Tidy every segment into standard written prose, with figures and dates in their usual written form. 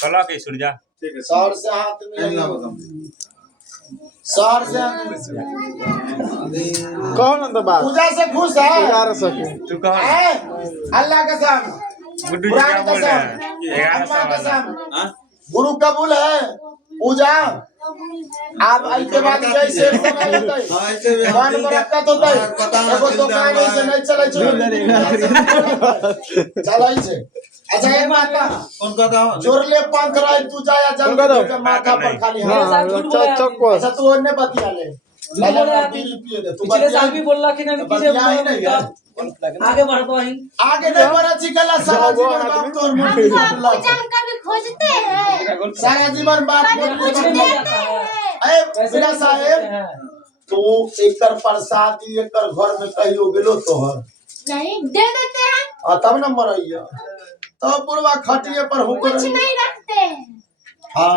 कला के सुरजा सौर से हाथ में सौर से कौन अंदर बात पूजा से खुश है यार सके तू कौन है अल्लाह कसम गुड्डू जी कुरान क्या बोल रहे कसम हैं अल्लाह 1100 वाला कसम गुरु कबूल है पूजा आप ऐसे बात जैसे समय होता है मन बरकत होता है एगो दुकान ऐसे नहीं चले चले छे अच्छा एक बात का कौन कहता हो जोरले पंख रहे तू जाया जल्दी माथा पर खाली चक्को अच्छा तू ओने बतिया ले पिछले साल भी बोल रहा कि ना पीछे आगे बढ़तो ही आगे नहीं बढ़ा चिकला सारा जीवन बाप तोर मुंह पूजा कभी खोजते हैं सारा जीवन बाप ए बिना साहेब तू एकर प्रसादी एकर घर में कहियो गेलो तोहर नहीं दे देते हैं आ तब न मरैया तो पुरवा खटिए पर हुकर कुछ नहीं रखते हां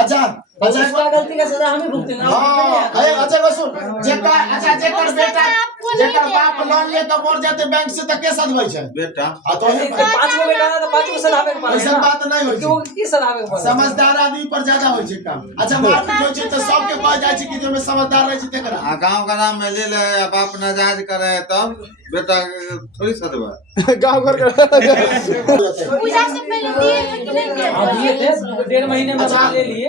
अच्छा अच्छा उसका गलती का सजा हम ही भुगते हैं हां ए अच्छा को सुन जेका अच्छा जेकर बेटा जेकर बाप लोन ले तो मर जाते बैंक से त के सदबै छै बेटा आ तो पांच गो बेटा तो पांच को सदावे के ऐसा बात नहीं होय क्यों की सदावे के समझदार आदमी पर ज्यादा होय छै काम अच्छा मारपीट होय छै त सबके कह जाय छै कि जे में समझदार रह छै तेकरा आ गांव का नाम में ले ले बाप नाजायज करे तब बेटा थोड़ी सदवा गांव घर पूजा से पहले दिए थे कि नहीं दिए अब ये थे 1.5 महीने में ले लिए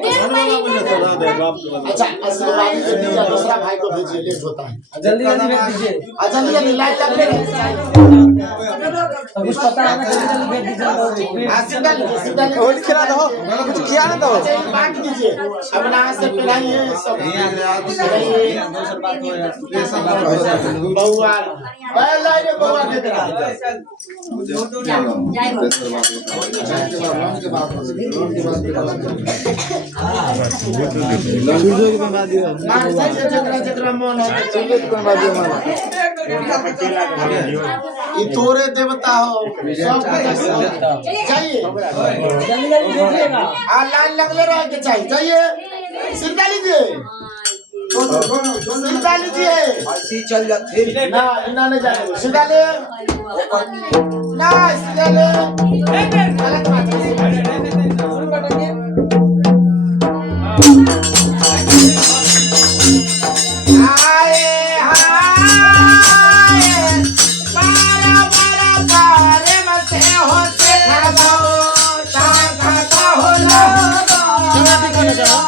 अच्छा आशीर्वाद से दीजिए दूसरा भाई को भेजिए लेट होता है जल्दी जल्दी भेज दीजिए जल्दी जल्दी लाइट लग रही अब कुछ पता है ना जल्दी जल्दी भेज दीजिए सीधा होली खिला दो कुछ खिला ना दो अच्छा बांट दीजिए अपना हाथ से पिलाइए सब दोसर बात हो ये सब बात हो जाए बउआ पहले रे बउआ के करा मार से जकरा जकरा मन है ई तोरे देवता हो सब चाहिए जल्दी जल्दी भेजिएगा आ लाइन लगले रह के चाहिए चाहिए सिरका लीजिए सिरका लीजिए ऐसी चल जाते ना ना नहीं जाने सीधा ले ना सीधा ले गलत बात है शुरू करेंगे आए हाय पारा पारा पारे मत होते खड़ो ता हो लो चला दिखने जाओ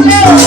Thank you.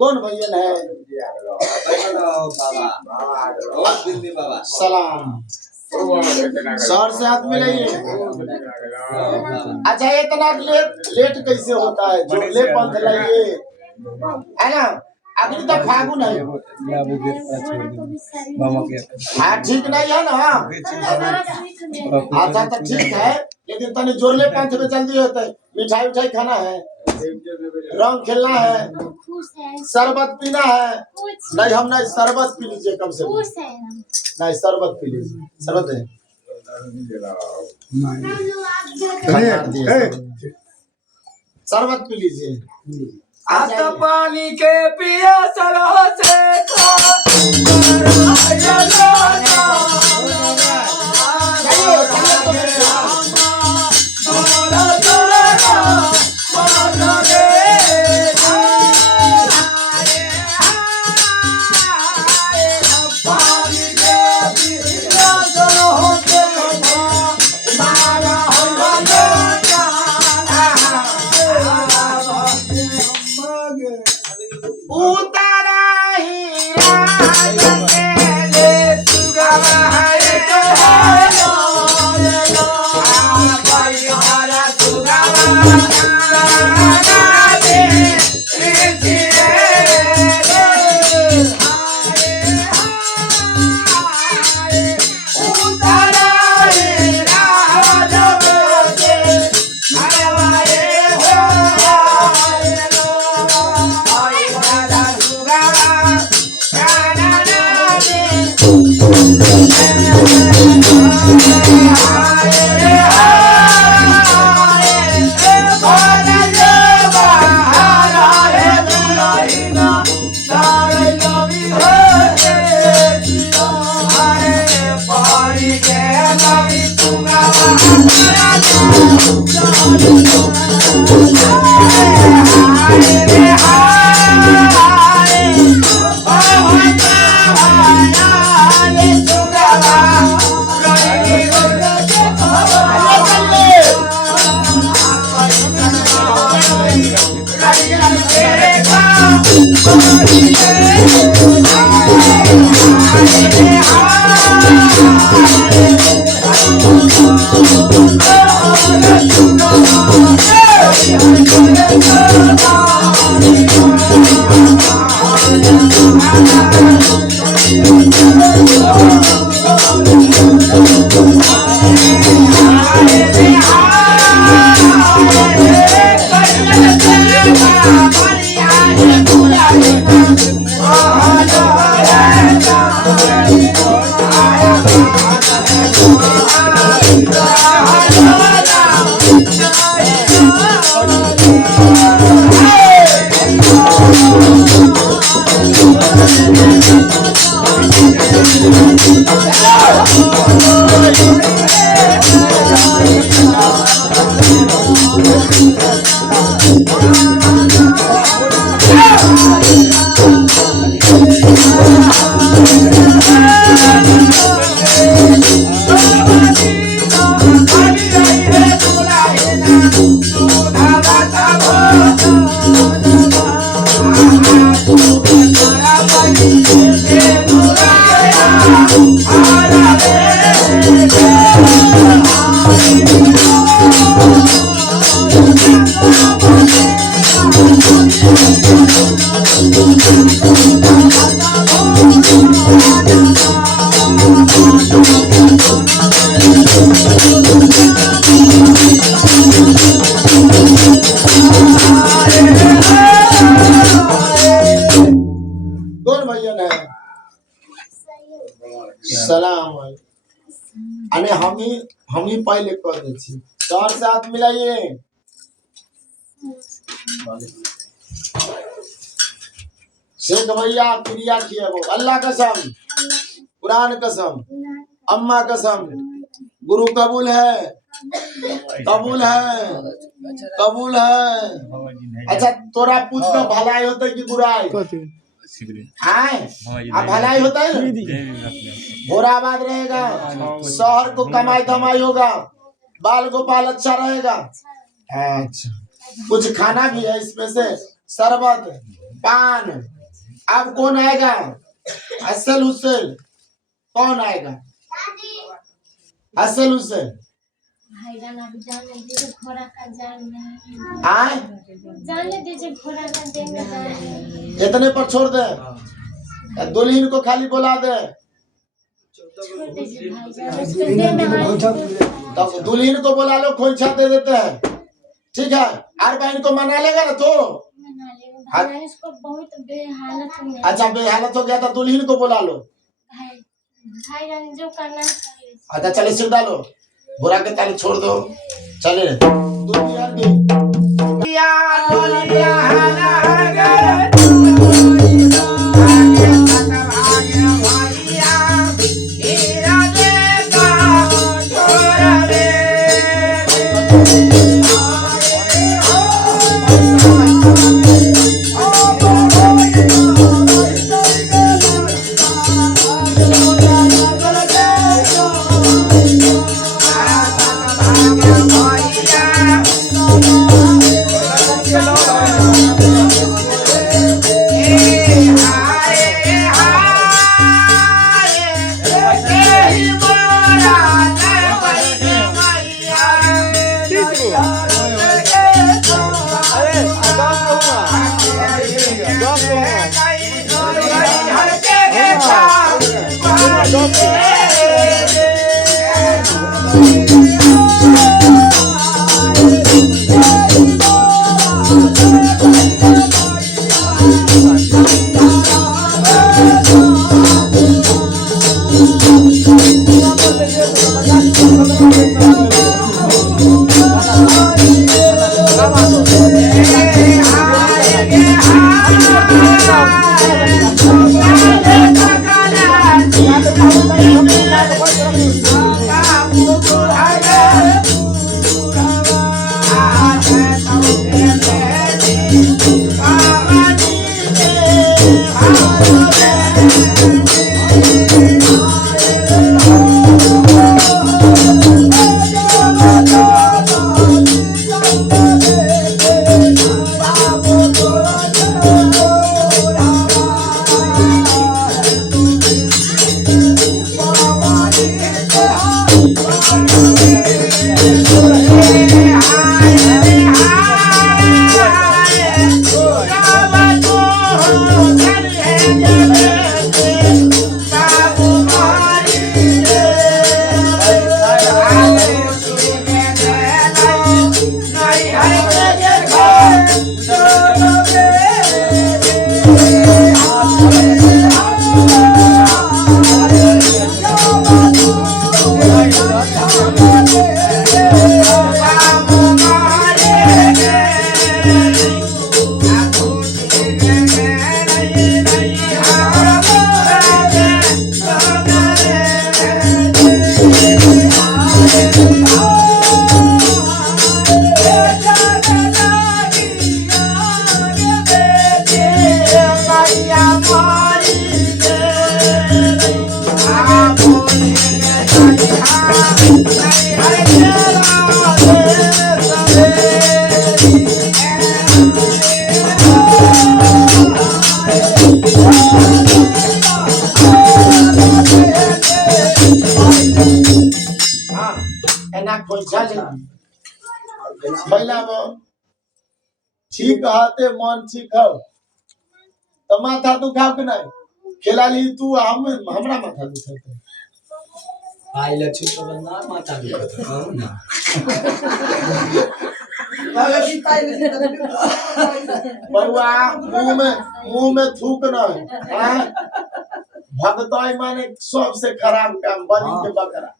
कौन भैया है? सलाम। सर से हाथ मिलाइए। अच्छा इतना लेट कैसे होता है? जो ले पंथ लाइए है ना, अभी तो फागुन है। हाँ ठीक नहीं है ना। अच्छा तो ठीक है, लेकिन तने जोरले पंथ में जल्दी होता है। मिठाई उठाई खाना है, रंग खेलना है, शरबत पीना है। नहीं हम नहीं, शरबत पी लीजिए कम से कम। नहीं शरबत पी लीजिए, शरबत है। शरबत पी लीजिए। आता पानी के पिया चलो से Yeah. हम ही पहले कर दे छी सर साथ मिलाइए शेख भैया क्रिया किए वो अल्लाह कसम कुरान कसम अम्मा कसम गुरु कबूल है कबूल है कबूल है। अच्छा तोरा पूछ का भलाई होता है कि बुराई आए अब भलाई होता है ना भोराबाद रहेगा शहर को कमाई धमाई होगा बाल गोपाल अच्छा रहेगा। अच्छा कुछ खाना भी है इसमें से शरबत पान अब कौन आएगा असल हुसैन कौन आएगा असल हुसैन आए जाने दीजिए घोड़ा का देंगे इतने पर छोड़ दे दुल्हन को खाली बुला दे छोड़ दीजिए भाईजान उसके देना तब दुल्हन को बुला लो खोइछा दे देते हैं ठीक है और बहन को मना लेगा ना तो मना लेंगे भाईजान इसको बहुत बेहालत में अच्छा बेहालत हो गया था दुल्हन को बुला लो भाईजान जो करना है कर लीजिए। अच्छा चले सिर डालो बुरा के ताले छोड़ दो चले दुनिया की महिला ठीक हाथे मन ठीक हो तो माथा दुखाओ कि नहीं खेला ली तू हम हमरा माथा दुखाते आई लक्ष्मी तो बंदा माता भी हां ना बउआ मुंह में थूक ना हैं भगतोई माने सबसे खराब काम बलि के बकरा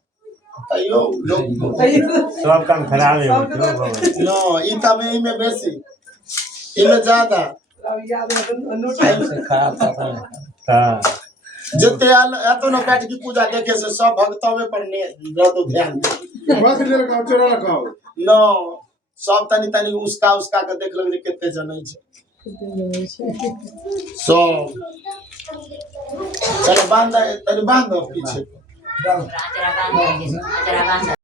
तैयो लोग सब काम खराब है बाबा नो ई तब ई में बेसी ई में ज्यादा हां जते एतो न बैठ की पूजा देखे से सब भक्तवे पर ने रतो ध्यान दे बस ले रखाओ चोरा रखाओ नो सब तनी तनी उसका के देख लग जे केते जनै छै सब चलो बांध तनी बांध पीछे